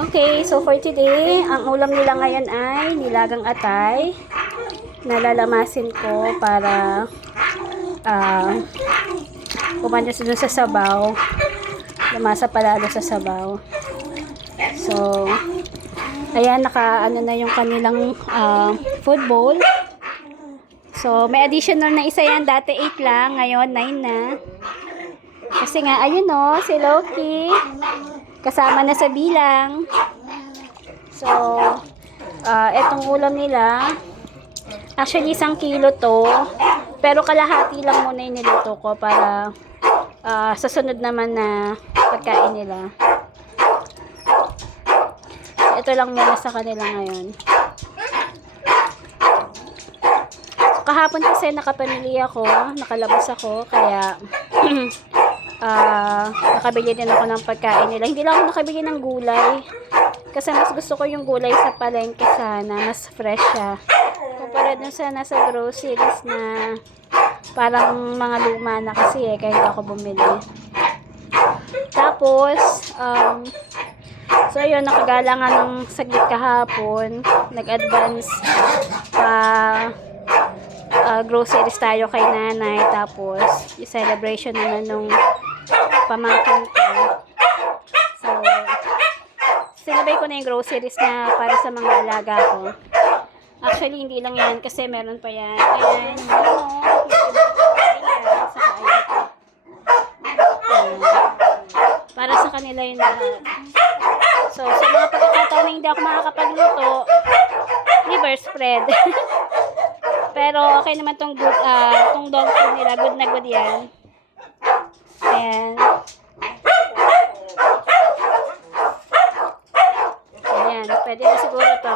Okay, so for today, ang ulam nila ngayon ay nilagang atay. Nalalamasin ko para pumanas dun sa sabaw. Lamasa palalo sa sabaw. So, ayan, naka na yung kanilang food bowl. So, may additional na isa yan. Dati 8 lang, ngayon 9 na. Kasi nga, ayun o, si Loki. Kasama na sa bilang. So, etong ulam nila, actually 1 kilo to. Pero kalahati lang muna yung niluto ko para sa sunod naman na pagkain nila. Ito lang muna sa kanila ngayon. So, kahapon kasi nakapamilya ako, nakalabas ako, kaya nakabili din ako ng pagkain nila. Hindi lang ako nakabili ng gulay. Kasi mas gusto ko yung gulay sa palengke sana. Mas fresh siya. Kumpara dun sa nasa groceries na parang mga luma na kasi kaya hindi ako bumili. Tapos, so yun, nakagala nga ng saglit kahapon. Nag-advance groceries tayo kay nanay. Tapos, yung celebration naman nung pamangkin ko. So, sinabay ko na yung groceries na para sa mga alaga ko. Actually, hindi lang yan kasi meron pa yan. Ayan, para sa kanila yung lahat. So, sa mga pagkakataon na hindi ako makakapagluto, liver spread. Pero, okay naman tong good, tong dog food nila. Good na good yan. Ayan. Ayan. Pwede na siguro to.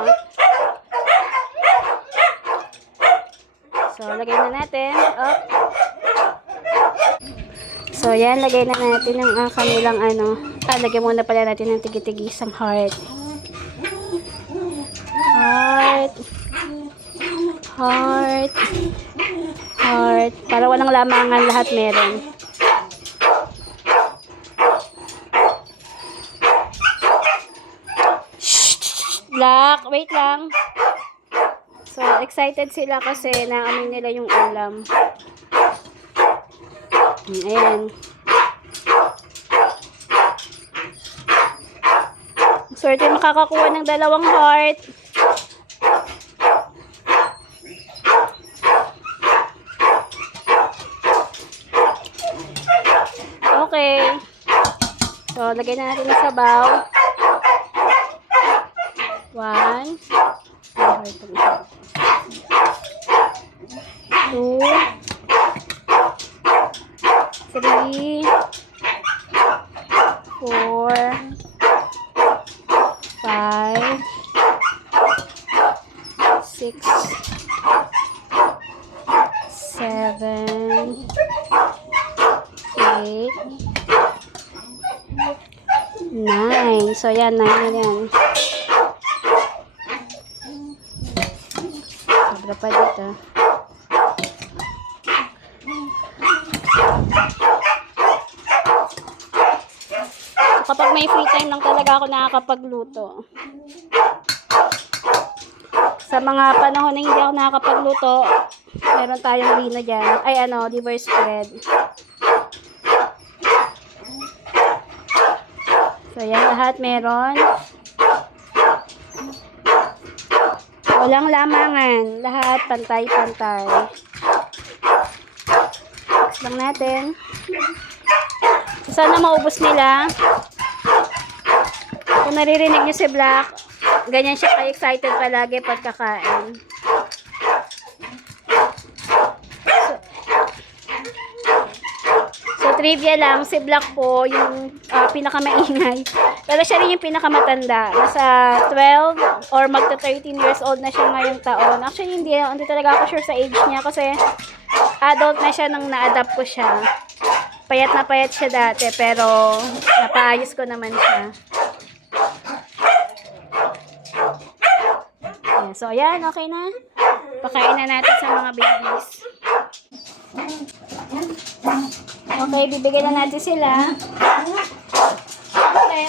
So, lagay na natin. Oh. So, yan. Lagay na natin ang kanilang lagay muna pala natin ng tigi-tigisang heart. Heart. Para walang lamangan, lahat meron. Black, wait lang. So, excited sila kasi naamoy nila yung ulam. Ayan. Swerte makakakuha ng 2 heart. Okay. So, lagay na natin yung sabaw. 1. 2. 3. 4. 5. 6. 7. 8. 9. So, yan. 9 na yan. Sobra pa dito. So, kapag may free time lang talaga ako nakakapagluto. Sa mga panahon na hindi ako nakakapagluto, meron tayong rino dyan. Ay, liver spread. So, yan lahat meron. Walang lamangan. Lahat pantay-pantay. Mix lang natin. Sana maubos nila. Kung naririnig nyo si Black, ganyan siya ka-excited palagi pagkakain. So, trivia lang, si Black po, yung pinakamaingay. Pero siya rin yung pinakamatanda. Nasa 12 or magta 13 years old na siya ngayong taon. Actually, hindi talaga ako sure sa age niya kasi adult na siya nang na-adapt ko siya. Payat na payat siya dati, pero napaayos ko naman siya. Ayan, so, ayan, okay na. Pakain na natin sa mga babies. Okay, bibigyan na natin sila. Okay.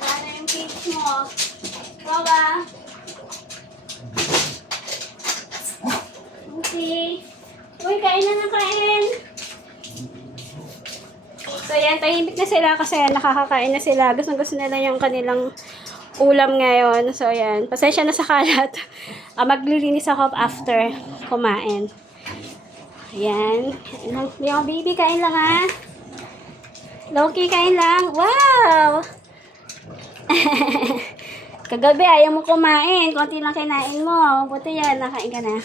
Wala na yung cakes mo. Baba. Okay. Uy, kain na ng kain. So, yan. Tahimik na sila kasi nakakakain na sila. Gusto nila yung kanilang ulam ngayon. So, yan. Pasensya na sa kalat. Maglilinis ako after kumain. Ayan. Yung baby, kain lang ha. Loki, kain lang. Wow! Kagabi, ayaw mo kumain. Konti lang kinain mo. Buti yan, nakain ka na.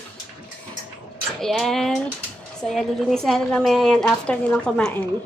Ayan. So, yan, lilinis na nila yan after nilang kumain.